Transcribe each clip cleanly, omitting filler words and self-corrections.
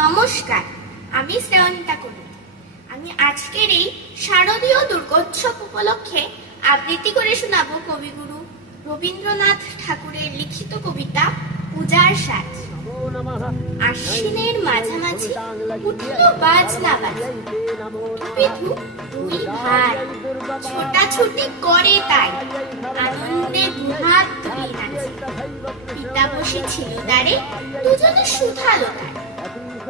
নমস্কার, আমি শ্রেয়নিতা কবিতা। আমি আজকের এই শারদীয় দুর্গোৎসব উপলক্ষে আবৃত্তি করে শোনাবো কবিগুরু রবীন্দ্রনাথ ঠাকুরের লিখিত কবিতা পূজার সাজ। আশ্বিনের মাঝামাঝি উঠল বাজনা বাজে, পিঠু দুই ভাই ছোটাছুটি করে, তাই আনন্দে দুহাত তুলে নাচে। পিতা বসেছিল দ্বারে, দুজনে শুধালো তাই,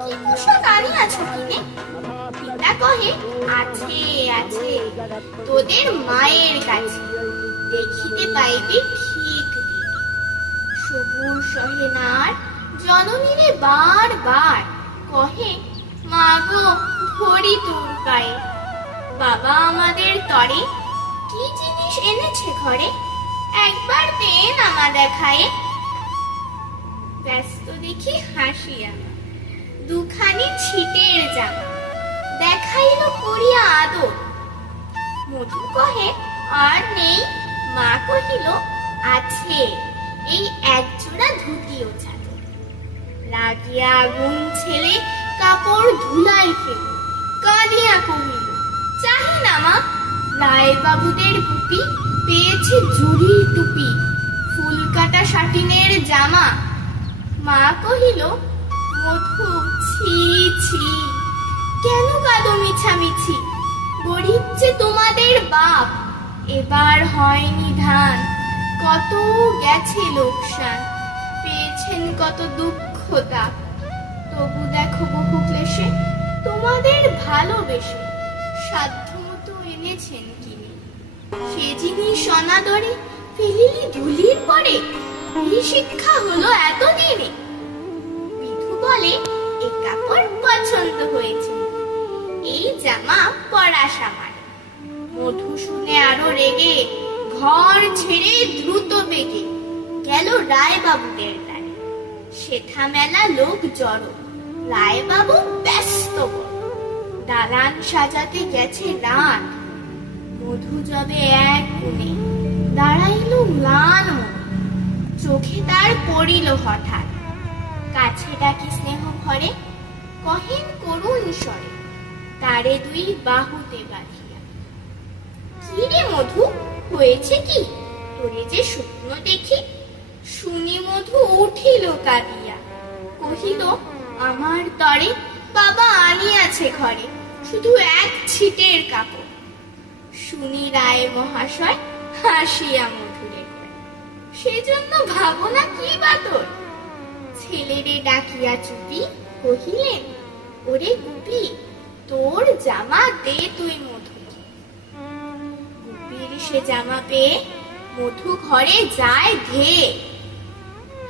কি পোশাক আনিয়াছো কিনে? পিতা কহে, আছে আছে তোদের মায়ের কাছে, দেখিতে পাইবি ঠিক দিকে। সবুর সহে নার জননীরে বার বার, কহে মা গো ধরি তোর পায়ে। বাবা আমাদের তরে কি জিনিস এনেছে ঘরে, একবার পেন আমা দেখায়ে। ব্যস্ত দেখি হাসি আমার, দুখানি ছিটের জামা দেখাইল করিয়া আদর। মধু কহে আর নেই, মা কহিল আছে এই একজোড়া ধুতি ও চাদর। রাগিয়া আগুন ছেলে কাপড় ধুলাই ফেলে, কাঁদিয়া কহিল চাহি না মা, রায় বাবুদের পুপি পেয়েছে জুড়ির টুপি, ফুল কাটা সাটিনের জামা। মা কহিল মধু ছি ছি, কেন কাঁদো মিছামিছি? গরিব যে তোমাদের বাপ, এবার হয়নি ধান, কত গেছে লোকসান, পেয়েছেন কত দুঃখ তাপ। তবু দেখো বহু ক্লেশে তোমাদের ভালোবেসে সাধ্যমতো এনেছেন কিনে। সে জিনিস অনাদরে ফেলিলি ধুলির পরে, এই শিক্ষা হলো এতদিনে। বিধু বলে এ কাপড় পছন্দ হয়েছে, এই জামা পরা সামার। মধু শুনে আরো রেগে, ঘর ছেড়ে দ্রুত বেগে গেল রায় বাবুদের দ্বারে। সেথা মেলা লোক জড়ো, রায় বাবু ব্যস্ত বড়, দালান সাজাতে গেছে রাত। মধু যবে এক কোণে দাঁড়াইল ম্লান মনে, চোখে তার পড়িল হঠাৎ। কাছে ডাকি স্নেহ ভরে, কহেন করুণ স্বরে, তারে দুই বাহুতে বাঁধিয়া। কি রে মধু, হয়েছে কি? তোরে যে স্বপ্ন দেখি। শুনি মধু উঠিল কাঁদিয়া, কহিল আমার তরে বাবা আনিয়াছে ঘরে শুধু এক ছিটের কাপড়। শুনি রায় মহাশয় হাসিয়া মধুরে কয়, সেজন্য ভাবনা কি বা তোর? ছেলেরে ডাকিয়া চুপি কহিলেন, ওরে গুপি তোর জামা দে তুই মধুকে। গুপির সে জামা পেয়ে মধু ঘরে যায় ধেয়ে,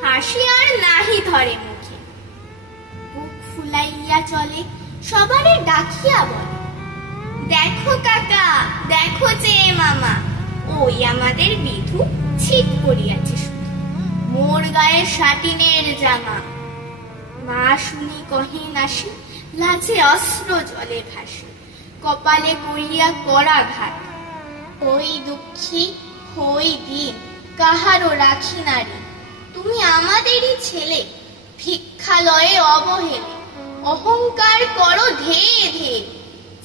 হাসি আর নাহি ধরে মুখে। বুক ফুলাইয়া চলে, সবারে ডাকিয়া বলে, দেখো কাকা দেখো চেয়ে মামা, ওই আমাদের বিধু ছিট পড়িয়াছে শুধু, মোর গায়ে সাটিনের জামা। মা শুনি কহে নাসি, লাজে অস্ত্র জলে ভাসে, কপালে করিয়া করা ঘাট। ওই দুঃখী হই দিন কাহারও রাখি নারী, তুমি আমাদেরই ছেলে, ভিক্ষালয়ে অবহেলে অহংকার করো ধেয়ে ধেয়ে।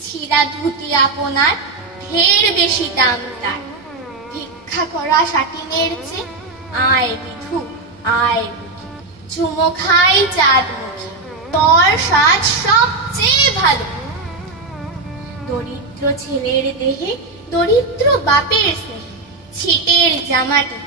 ছিঁড়া ধুতি আপনার ঢের বেশি দাম তার, ভিক্ষা করা সাটিনের চেয়ে আয় বিধু আয় বুঝি, চুমো খাই চাঁদ মুখে, তোর সাজ সবচেয়ে ভালো। দরিদ্র ছেলের দেহে দরিদ্র বাপের স্নেহে ছিটের জামাটি